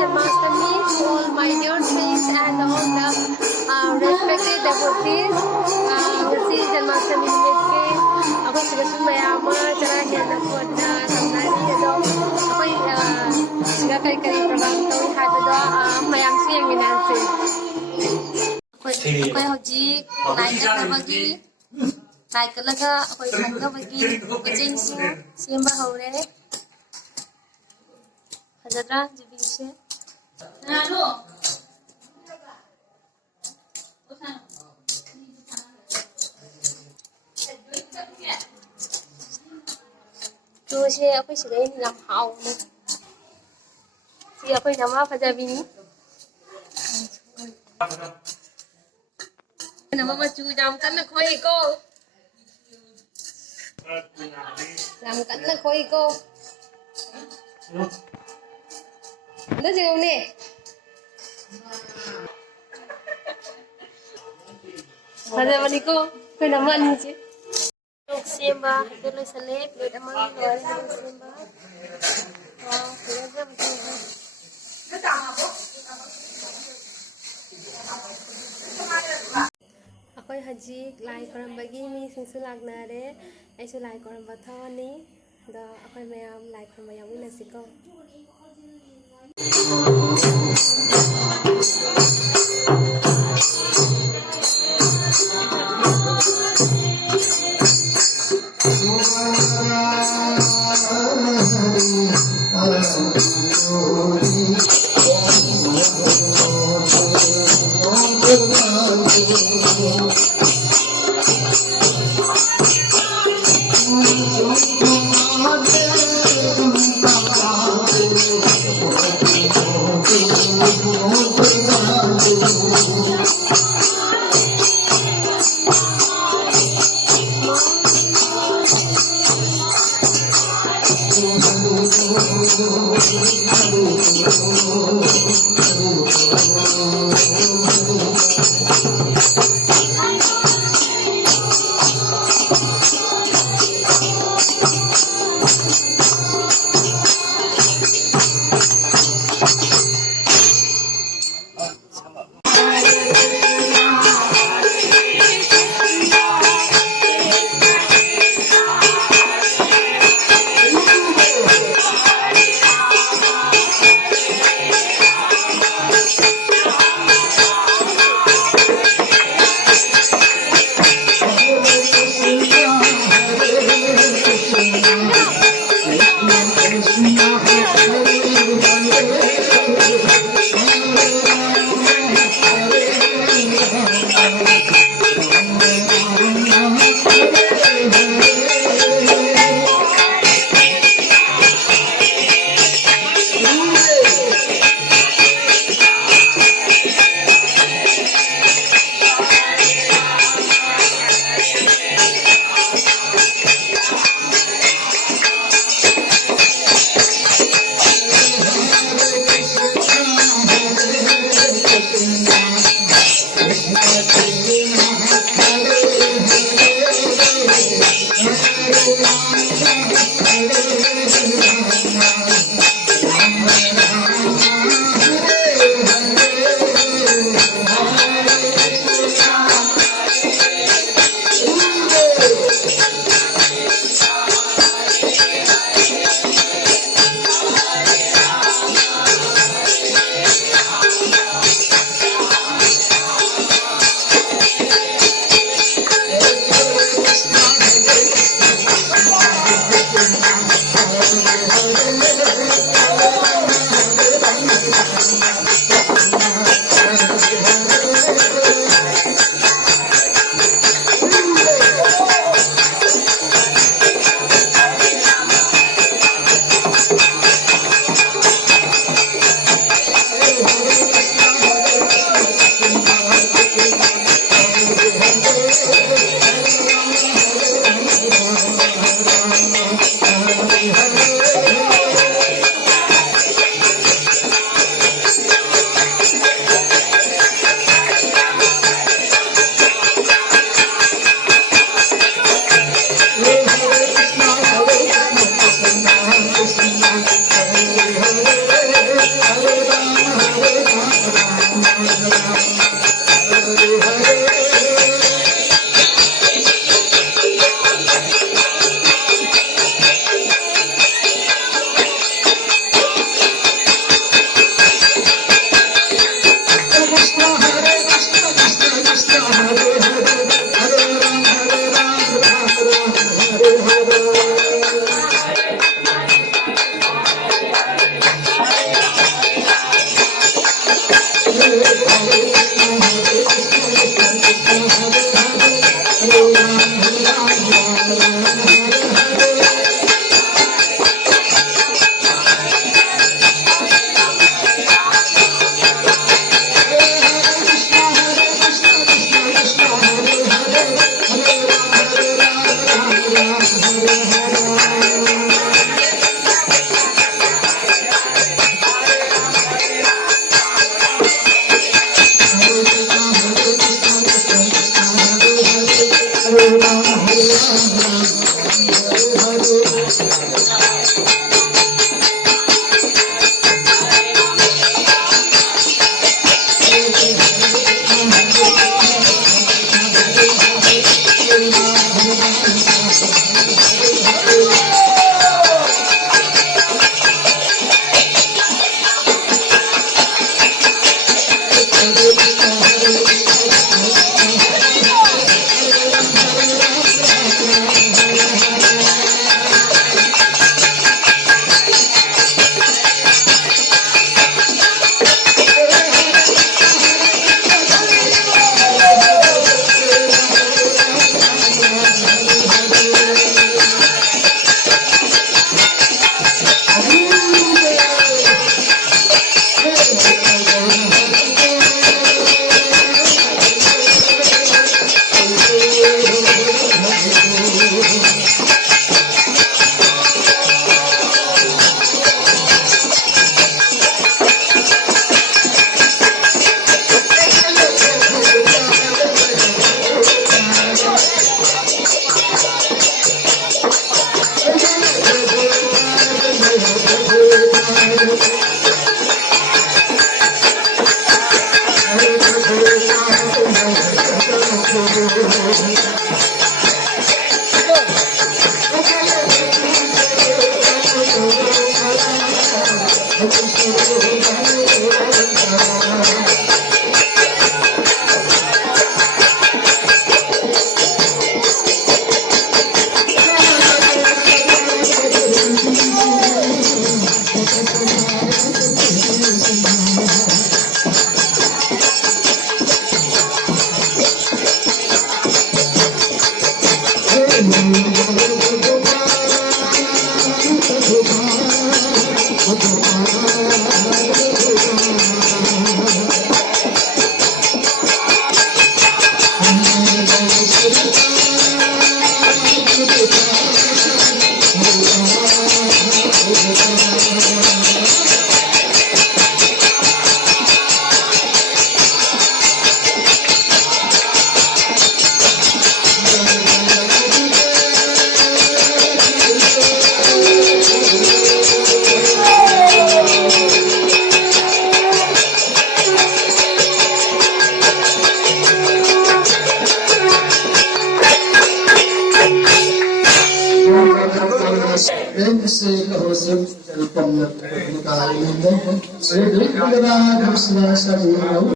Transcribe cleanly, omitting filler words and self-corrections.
Janmashtami to all my dear friends and all the respected devotees. Ngasi Janmashtami numitke akoy sigasu mayam chara hena kodna samnari ado akoy siga kay program tawi habado mayam su yang minanse. Akoy hoji naik bagi naik laga akoy khanga bagi kucing simba hore. Hajatra jibise. Chú xe ako'y sigay nilamhaw mo. Sige ako'y nama pajabi ni. Nama macu jam kan na koi ko. Jam kan na koi ko. Ano sigaw ni? Pajabi ko. Koi nama ni siya. Simba, tuloy sa lip, wait amang luar ng Simba. Wow, kaya betul. Ako'y haji lai koram bagi mi singsu lagnare, ay su lai koram bathani, do ako'y mayam lai koram mayam inasiko. Saya